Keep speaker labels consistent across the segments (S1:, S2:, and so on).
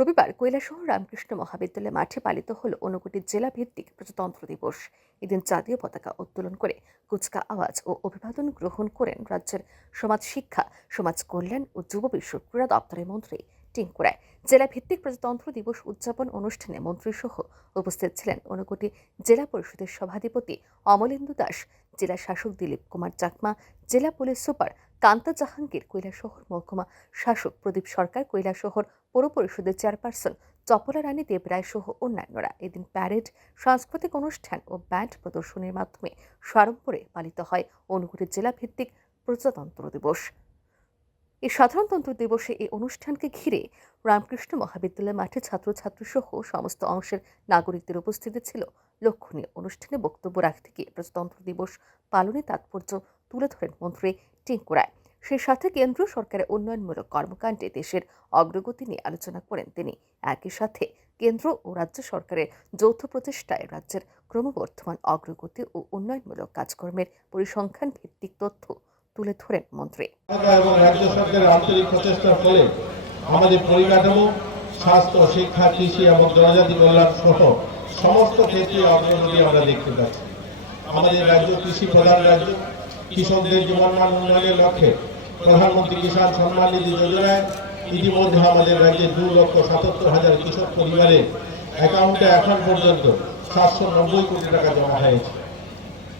S1: রবিবার কৈলাসহর রামকৃষ্ণ মহাবিদ্যালয় মাঠে পালিত হল ঊনকোটি জেলা ভিত্তিক প্রজাতন্ত্র দিবস। এদিন জাতীয় পতাকা উত্তোলন করে কুচকা আওয়াজ ও অভিবাদন গ্রহণ করেন রাজ্যের সমাজ শিক্ষা, সমাজ কল্যাণ ও যুব বিষয়ক ক্রীড়া দপ্তরের মন্ত্রী টিঙ্কু রায়। জেলা ভিত্তিক প্রজাতন্ত্র দিবস উদযাপন অনুষ্ঠানে মন্ত্রীসহ উপস্থিত ছিলেন ঊনকোটি জেলা পরিষদের সভাধিপতি অমলেন্দু দাস জেলা শাসক দিলীপ কুমার চাকমা, জেলা পুলিশ সুপার কান্তা জাহাঙ্গীর কৈলাসহর মহকুমা শাসক প্রদীপ সরকার কৈলাসহর পৌর পরিষদের চেয়ারপারসন চপলা রানী দেবরায় সহ অন্যান্যরা। এদিন প্যারেড, সাংস্কৃতিক অনুষ্ঠান ও ব্যান্ড প্রদর্শনীর মাধ্যমে সাড়ম্বরে পালিত হয় অনুগুটি জেলা ভিত্তিক প্রজাতন্ত্র দিবস। এই সাধারণতন্ত্র দিবসে এই অনুষ্ঠানকে ঘিরে রামকৃষ্ণ মহাবিদ্যালয় মাঠে ছাত্রছাত্রী সহ সমস্ত অংশের নাগরিকদের উপস্থিতি ছিল লক্ষণীয় অনুষ্ঠানে বক্তব্য রাখতে গিয়ে প্রজাতন্ত্র দিবস পালনে তাৎপর্য তুলে ধরেন মন্ত্রী টিঙ্কু রায়। সেই সাথে কেন্দ্র সরকারের উন্নয়নমূলক কর্মকাণ্ডে দেশের অগ্রগতি নিয়ে আলোচনা করেন তিনি। একই সাথে কেন্দ্র ও রাজ্য সরকারের যৌথ প্রচেষ্টায় রাজ্যের ক্রমবর্ধমান অগ্রগতি ও উন্নয়নমূলক কাজকর্মের পরিসংখ্যান ভিত্তিক তথ্য তুলে ধরেন মন্ত্রী।
S2: আমাদের পরিকাঠামো, স্বাস্থ্য, শিক্ষা, কৃষি এবং জনজাতি কল্যাণ সহ সমস্ত ক্ষেত্রে অগ্রগতি আমরা দেখতে পাচ্ছি আমাদের রাজ্য কৃষি প্রধান রাজ্য। কৃষকদের জীবনমান উন্নয়নের লক্ষ্যে প্রধানমন্ত্রী কিষাণ সম্মান নিধি যোজনায় ইতিমধ্যে আমাদের রাজ্যে দু লক্ষ সাতাত্তর হাজার কৃষক পরিবারের অ্যাকাউন্টে এখন পর্যন্ত সাতশো নব্বই কোটি টাকা জমা হয়েছে।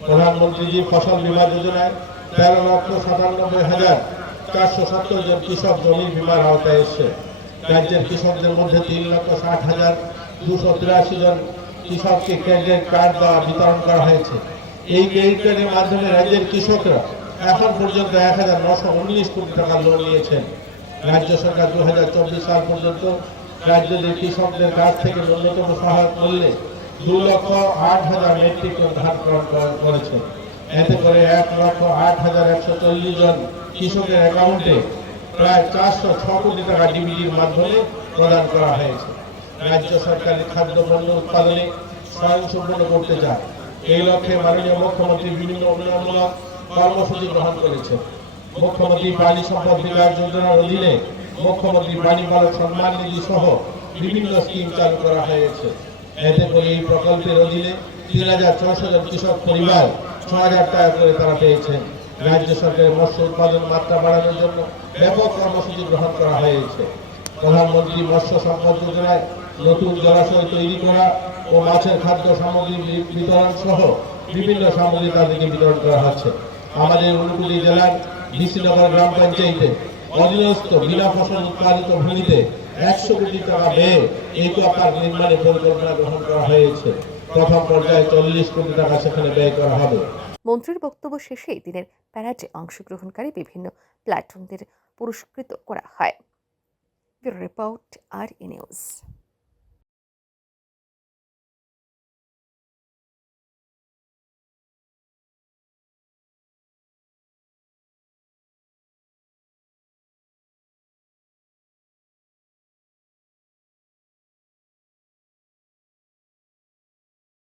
S2: প্রধানমন্ত্রীজি ফসল বীমা যোজনায় তেরো লক্ষ সাতানব্বই হাজার চারশো সত্তর জন কৃষক জমি বীমার আওতায় এসছে। রাজ্যের কৃষকদের মধ্যে তিন লক্ষ ষাট হাজার দুশো তিরাশি জন কৃষককে ক্রেডিট কার্ড দ্বারা বিতরণ করা হয়েছে। এই ক্রেডিট কার্ডের মাধ্যমে রাজ্যের কৃষকরা এখন পর্যন্ত এক হাজার নশো উনিশ কোটি টাকা লোন নিয়েছেন। রাজ্য সরকার দু হাজার চব্বিশ সাল পর্যন্ত রাজ্যের কৃষকদের কাছ থেকে ন্যূনতম সহায়ক মূল্যে দু লক্ষ আট হাজার মেট্রিক টন ধান গ্রহণ করেছে। এতে করে এক লক্ষ আট হাজার একশো চল্লিশ জন কৃষকের অ্যাকাউন্টে প্রায় চারশো ছ কোটি টাকা ডিবিটির মাধ্যমে প্রদান করা হয়েছে। রাজ্য সরকারের খাদ্য পণ্য উৎপাদনে স্বয়ংসম্পূর্ণ করতে চায়। এই লক্ষ্যে মাননীয় মুখ্যমন্ত্রী বিভিন্ন উন্নয়নমূলক কর্মসূচি গ্রহণ করেছে মুখ্যমন্ত্রী প্রাণী সম্পদ বিকাশ যোজনার অধীনে মুখ্যমন্ত্রী প্রাণী পালক সম্মান নিধি সহ বিভিন্ন স্কিম চালু করা হয়েছে। এতে করে এই প্রকল্পের অধীনে তিন হাজার ছশো জন কৃষক পরিবার ছ হাজার টাকা করে তারা পেয়েছেন। রাজ্য সরকারের মৎস্য উৎপাদন মাত্রা বাড়ানোর জন্য ব্যাপক কর্মসূচি গ্রহণ করা হয়েছে। প্রধানমন্ত্রী মৎস্য সম্পদ যোজনায় নতুন জলাশয় তৈরি করা ও মাছের খাদ্য সামগ্রী বিতরণ সহ বিভিন্ন সামগ্রী তাদেরকে বিতরণ করা হচ্ছে। আমাদের অনুকূলী জেলার বিশিনগর গ্রাম পঞ্চায়েতে অধীনস্থ বিনা ফসল উৎপাদিত ভূমিতে একশো কোটি টাকা ব্যয়ে একুয়া পার্ক নির্মাণের পরিকল্পনা গ্রহণ করা হয়েছে। প্রথম পর্যায়ে চল্লিশ কোটি টাকা সেখানে ব্যয় করা হবে।
S1: মন্ত্রীর বক্তব্য শেষে দিনের প্যারাডে অংশগ্রহণকারী বিভিন্ন প্ল্যাটুনদের পুরস্কৃত করা হয়। রিপোর্ট আর ই নিউজ।